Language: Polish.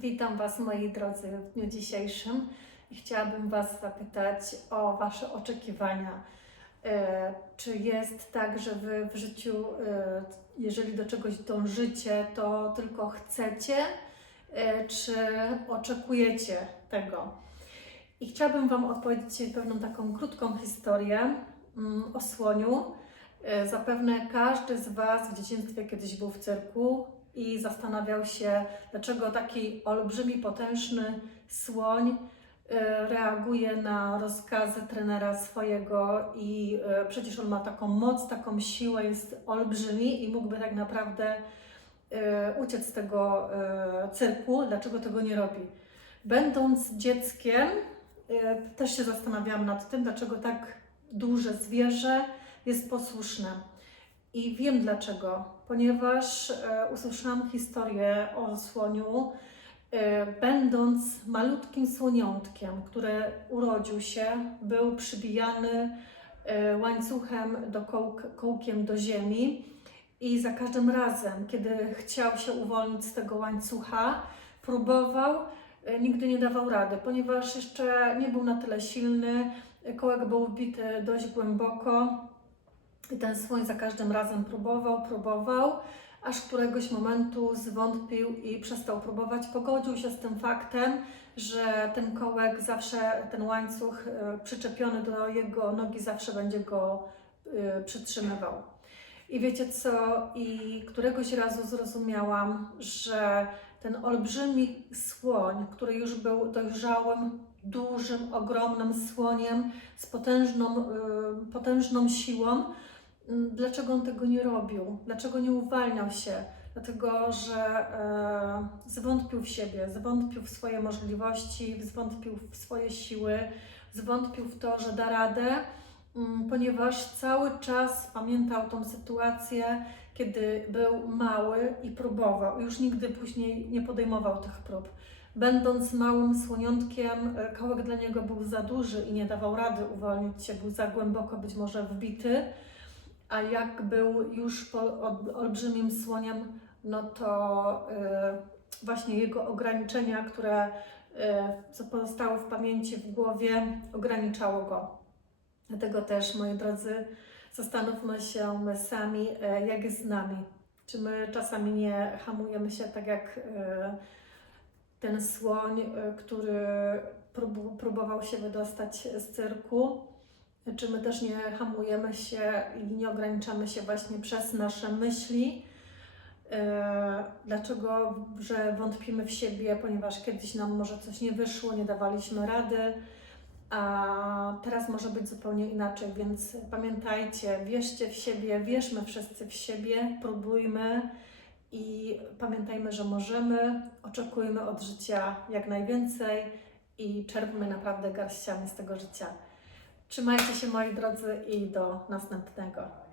Witam Was, moi drodzy, w dniu dzisiejszym i chciałabym Was zapytać o Wasze oczekiwania. E, Czy jest tak, że Wy w życiu, e, jeżeli do czegoś dążycie, to tylko chcecie, e, czy oczekujecie tego? I chciałabym Wam opowiedzieć dzisiaj pewną taką krótką historię mm, o słoniu. Zapewne każdy z Was w dzieciństwie kiedyś był w cyrku i zastanawiał się, dlaczego taki olbrzymi, potężny słoń e, reaguje na rozkazy trenera swojego i e, przecież on ma taką moc, taką siłę, jest olbrzymi i mógłby tak naprawdę e, uciec z tego cyrku. Dlaczego tego nie robi? Będąc dzieckiem, też się zastanawiałam nad tym, dlaczego tak duże zwierzę jest posłuszne. I wiem dlaczego, ponieważ e, usłyszałam historię o słoniu, e, będąc malutkim słoniątkiem, który urodził się, był przybijany e, łańcuchem do kołk, kołkiem do ziemi. I za każdym razem, kiedy chciał się uwolnić z tego łańcucha, próbował, nigdy nie dawał rady, ponieważ jeszcze nie był na tyle silny, kołek był wbity dość głęboko, i ten słoń za każdym razem próbował, próbował, aż któregoś momentu zwątpił i przestał próbować. Pogodził się z tym faktem, że ten kołek zawsze, ten łańcuch e, przyczepiony do jego nogi zawsze będzie go e, przytrzymywał. I wiecie co? I któregoś razu zrozumiałam, że ten olbrzymi słoń, który już był dojrzałym, dużym, ogromnym słoniem z potężną, y, potężną siłą, Dlaczego on tego nie robił? Dlaczego nie uwalniał się? Dlatego, że e, zwątpił w siebie, zwątpił w swoje możliwości, zwątpił w swoje siły, zwątpił w to, że da radę, mm, ponieważ cały czas pamiętał tą sytuację, kiedy był mały i próbował. Już nigdy później nie podejmował tych prób. Będąc małym słoniątkiem, e, kołek dla niego był za duży i nie dawał rady uwolnić się, był za głęboko być może wbity a jak był już po ol- olbrzymim słoniem, no to y, właśnie jego ograniczenia, które y, co pozostały w pamięci, w głowie, ograniczało go. Dlatego też, moi drodzy, zastanówmy się my sami, y, jak jest z nami. Czy my czasami nie hamujemy się tak jak ten słoń, który prób- próbował się wydostać z cyrku, czy my też nie hamujemy się i nie ograniczamy się właśnie przez nasze myśli? E, Dlaczego, że wątpimy w siebie, ponieważ kiedyś nam może coś nie wyszło, nie dawaliśmy rady, a teraz może być zupełnie inaczej, więc pamiętajcie, wierzcie w siebie, wierzmy wszyscy w siebie, próbujmy i pamiętajmy, że możemy, oczekujmy od życia jak najwięcej i czerpmy naprawdę garściami z tego życia. Trzymajcie się moi drodzy i do następnego.